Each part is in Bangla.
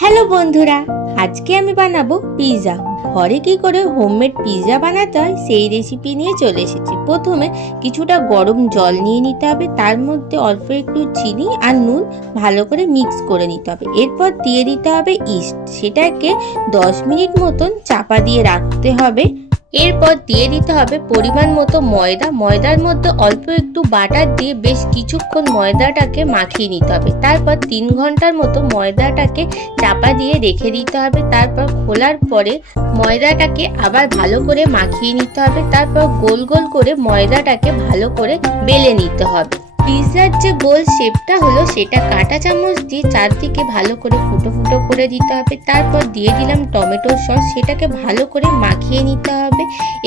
হ্যালো বন্ধুরা, আজকে আমি বানাবো পিৎজা। ঘরে কি করে হোমমেড পিৎজা বানাতে হয় সেই রেসিপি নিয়ে চলে এসেছি। প্রথমে কিছুটা গরম জল নিয়ে নিতে হবে, তার মধ্যে অল্প একটু চিনি আর নুন ভালো করে মিক্স করে নিতে হবে। এরপর দিয়ে দিতে হবে ইস্ট, সেটাকে 10 মিনিট মতন চাপা দিয়ে রাখতে হবে। এরপর দিয়ে দিতে হবে পরিমাণ মতো ময়দা। ময়দার মধ্যে অল্প একটু বাটার দিয়ে বেশ কিছুক্ষণ ময়দাটাকে মাখিয়ে নিতে হবে। তারপর 3 ঘন্টার মতো ময়দাটাকে চাপা দিয়ে রেখে দিতে হবে। তারপর খোলার পরে ময়দাটাকে আবার ভালো করে মাখিয়ে নিতে হবে। তারপর গোল গোল করে ময়দাটাকে ভালো করে বেলে নিতে হবে। পিৎজার যে গোল শেপটা হলো সেটা কাঁটা চামচ দিয়ে চারদিকে ভালো করে ফুটো ফুটো করে দিতে হবে। তারপর দিয়ে দিলাম টমেটো সস, সেটাকে ভালো করে মাখিয়ে নিতে হবে।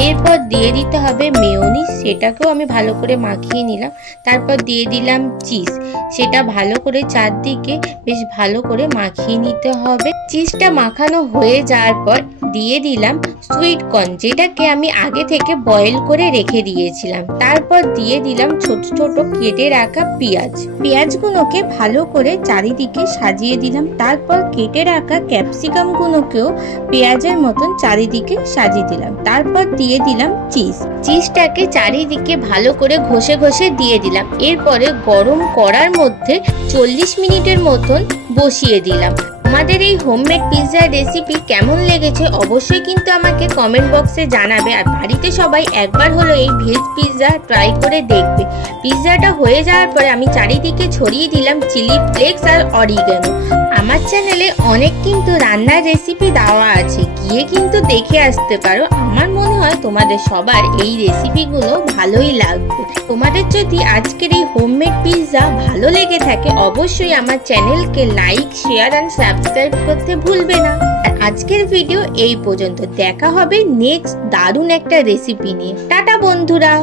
এরপর দিয়ে দিতে হবে মেয়োনিজ, সেটাকেও আমি ভালো করে মাখিয়ে নিলাম। তারপর দিয়ে দিলাম চিজ, সেটা ভালো করে চারদিকে বেশ ভালো করে মাখিয়ে নিতে হবে। চিজটা মাখানো হয়ে যাওয়ার পর দিয়ে দিলাম সুইট কর্ন, যেটাকে আমি আগে থেকে বয়েল করে রেখে দিয়েছিলাম। তারপর দিয়ে দিলাম ছোট ছোট কেটে রাখা পেঁয়াজগুলোকে ভালো করে চারিদিকে সাজিয়ে দিলাম। তারপর কেটে রাখা ক্যাপসিকাম গুলোকেও পেঁয়াজের মতন চারিদিকে সাজিয়ে দিলাম। তারপর দিয়ে দিলাম চিজটাকে চারিদিকে ভালো করে ঘষে ঘষে দিয়ে দিলাম। এরপরে গরম কড়ার মধ্যে 40 মিনিটের মতন বসিয়ে দিলাম। আমাদের এই হোমমেড পিৎজার রেসিপি কেমন লেগেছে অবশ্যই কিন্তু আমাকে কমেন্ট বক্সে জানাবে। আর বাড়িতে সবাই একবার হলো এই ভেজ পিৎজা ট্রাই করে দেখবে। পিৎজাটা হয়ে যাওয়ার পরে আমি চারিদিকে ছড়িয়ে দিলাম চিলি ফ্লেক্স আর অরিগানো। আমার চ্যানেলে অনেক কিন্তু রান্নার রেসিপি দেওয়া আছে, গিয়ে কিন্তু দেখে আসতে পারো। আমার মনে হয় তোমাদের সবার এই রেসিপিগুলো ভালোই লাগবে। তোমাদের যদি আজকের এই হোমমেড পিৎজা ভালো লেগে থাকে অবশ্যই আমার চ্যানেলকে লাইক, শেয়ার এন্ড সাবস্ক্রাইব করতে ভুলবে না। আর আজকের ভিডিও এই পর্যন্ত, দেখা হবে নেক্সট দারুণ একটা রেসিপি নিয়ে। টাটা বন্ধুরা।